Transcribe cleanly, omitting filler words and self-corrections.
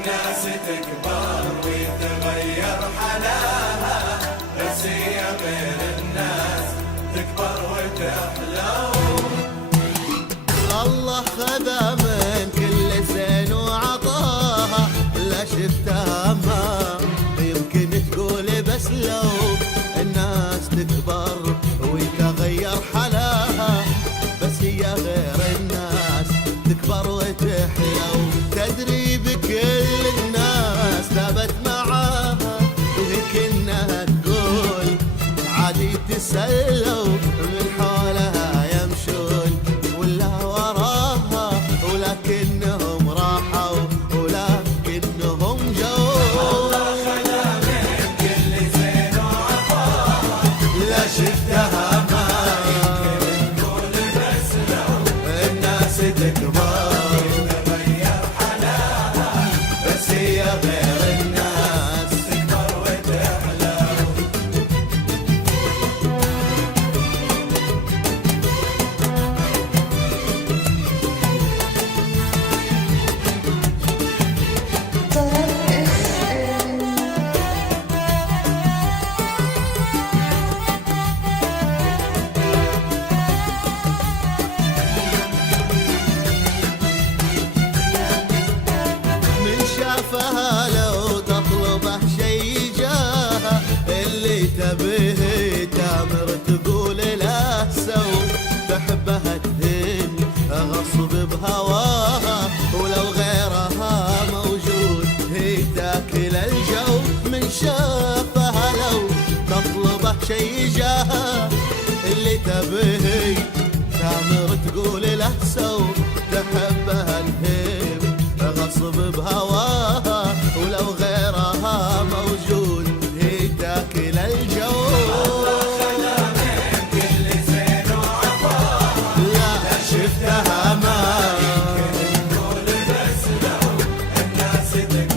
الناس تكبر ويتغير حلاها، بس هي غير الناس تكبر وتحلو. الله خذا من كل زين وعطاها، لا شفتها ما يمكن تقول، بس لو الناس تكبر ويتغير حلاها، بس هي غير الناس تكبر وتحلو. تدري بكل الناس ثابت معاها، وهيك انها تقول عادي تسلوا، من حولها يمشون ولا وراها، ولكنهم راحوا ولكنهم جو. الله خلا من كل زين وعطاها، لا شفتها ما يمكن تقول، بس لو الناس تكبر تغير حلاها، بس هي غير الناس. تكبر وتحلو. من شافها لو تطلبه شي جاها، اللي تبيه تامر تقول له سو، تحبها تهن غصب بهواها، ولو غيرها موجود هي تاكل الجو. من شافها لو تطلبه شي جاها، اللي تبيه تامر تقول له سو، تحبها تهن غصب بهواها، ولو غيرها موجود هي تاكل الجو. خلا من كل زين وعطاها، لا شفتها ما تقول، بس لو الناس تكبر